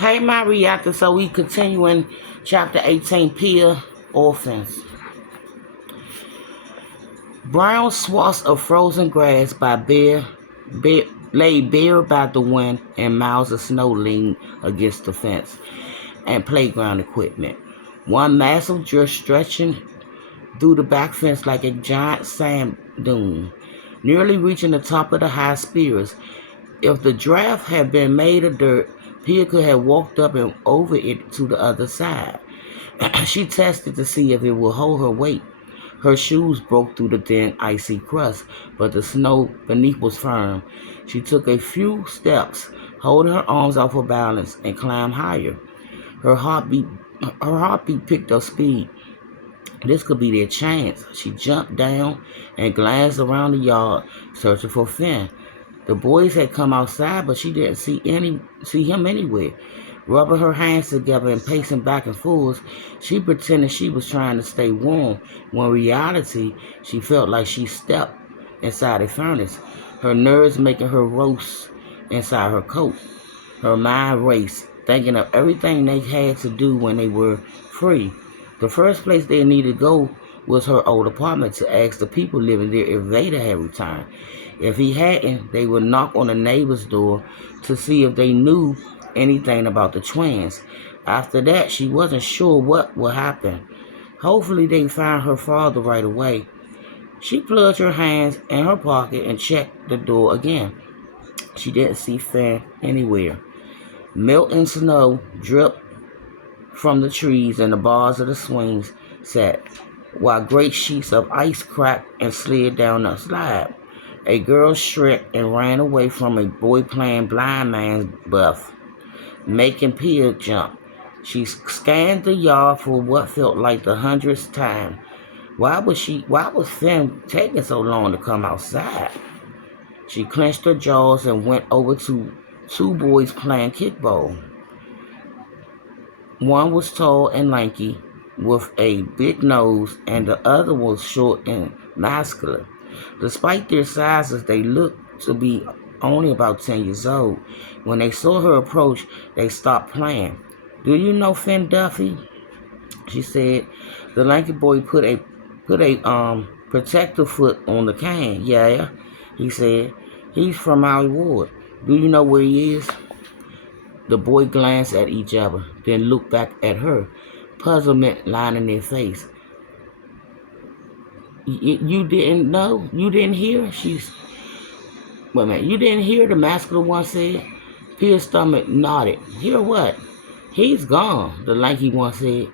Hey, my reactor. So we continue in chapter 18, Pia Orphans. Brown swaths of frozen grass lay bare by the wind, and miles of snow leaned against the fence and playground equipment. One massive drift stretching through the back fence like a giant sand dune, nearly reaching the top of the high spears. If the draft had been made of dirt, Pia could have walked up and over it to the other side. She tested to see if it would hold her weight. Her shoes broke through the thin, icy crust, but the snow beneath was firm. She took a few steps, holding her arms off her balance, and climbed higher. Her heartbeat, her heartbeat picked up speed. This could be their chance. She jumped down and glanced around the yard, searching for Finn. The boys had come outside, but she didn't see him anywhere. Rubbing her hands together and pacing back and forth, she pretended she was trying to stay warm, when in reality she felt like she stepped inside a furnace, her nerves making her roast inside her coat. Her mind raced, thinking of everything they had to do when they were free. The first place they needed to go was her old apartment to ask the people living there if Vader had returned. If he hadn't, they would knock on the neighbor's door to see if they knew anything about the twins. After that, she wasn't sure what would happen. Hopefully, they'd find her father right away. She plugged her hands in her pocket and checked the door again. She didn't see Finn anywhere. Melting snow dripped from the trees and the bars of the swings set, while great sheets of ice cracked and slid down the slide. A girl shrieked and ran away from a boy playing blind man's buff, making Pia jump. She scanned the yard for what felt like the hundredth time. Why was Finn taking so long to come outside? She clenched her jaws and went over to two boys playing kickball. One was tall and lanky, with a big nose, and the other was short and muscular. Despite their sizes, they looked to be only about 10 years old. When they saw her approach, they stopped playing. "Do you know Finn Duffy?" she said. The lanky boy put a protective foot on the can. "Yeah," he said. "He's from our ward. Do you know where he is?" The boy glanced at each other, then looked back at her, puzzlement lining their face. You didn't know? You didn't hear?" Wait a minute. "You didn't hear?" the masculine one said. Pia's stomach nodded. "Hear what?" "He's gone," the lanky one said.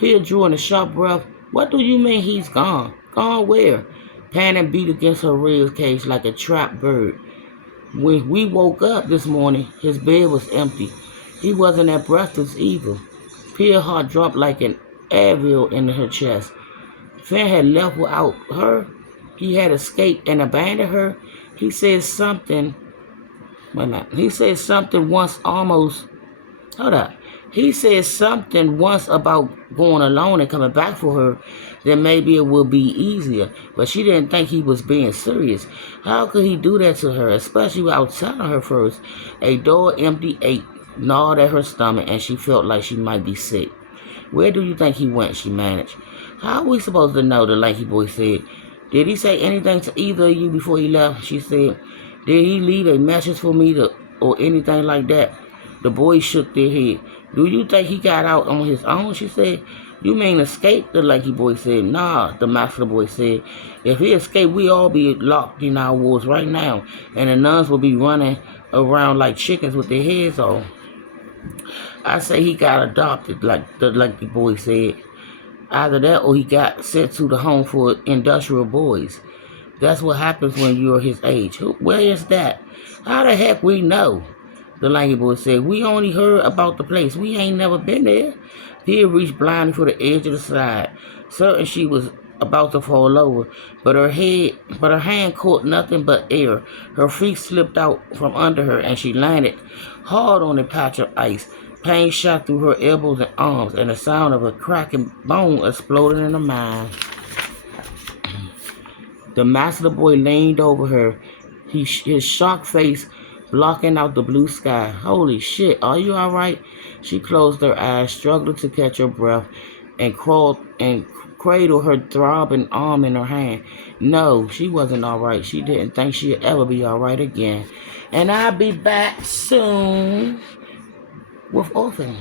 Pia drew in a sharp breath. "What do you mean he's gone? Gone where?" Panic beat against her rib cage like a trapped bird. "When we woke up this morning, his bed was empty. He wasn't at breakfast either." Pia's heart dropped like an anvil into her chest. Finn had left without her. He had escaped and abandoned her. He said something. Wait a minute. He said something once almost. Hold up. He said something once about going alone and coming back for her. Then maybe it would be easier. But she didn't think he was being serious. How could he do that to her, especially without telling her first? A door empty ache gnawed at her stomach, and she felt like she might be sick. "Where do you think he went?" she managed. "How are we supposed to know?" the lanky boy said. "Did he say anything to either of you before he left?" she said. "Did he leave a message for me or anything like that?" The boys shook their head. "Do you think he got out on his own?" she said. "You mean escape?" the lanky boy said. "Nah," the master boy said. "If he escaped, we all be locked in our wards right now, and the nuns will be running around like chickens with their heads off." "I say he got adopted," like the lanky boy said. "Either that or he got sent to the home for industrial boys. That's what happens when you're his age." "Where is that?" "How the heck we know?" the lanky boy said. "We only heard about the place. We ain't never been there." Pia reached blindly for the edge of the slide, certain she was about to fall over, but her hand caught nothing but air. Her feet slipped out from under her, and she landed hard on a patch of ice. Pain shot through her elbows and arms, and the sound of a cracking bone exploded in her mind. The master boy leaned over her. His shocked face blocking out the blue sky. Holy shit, are you alright? She closed her eyes, struggled to catch her breath, and cradled her throbbing arm in her hand. No, she wasn't alright. She didn't think she'd ever be alright again. And I'll be back soon with Orphan.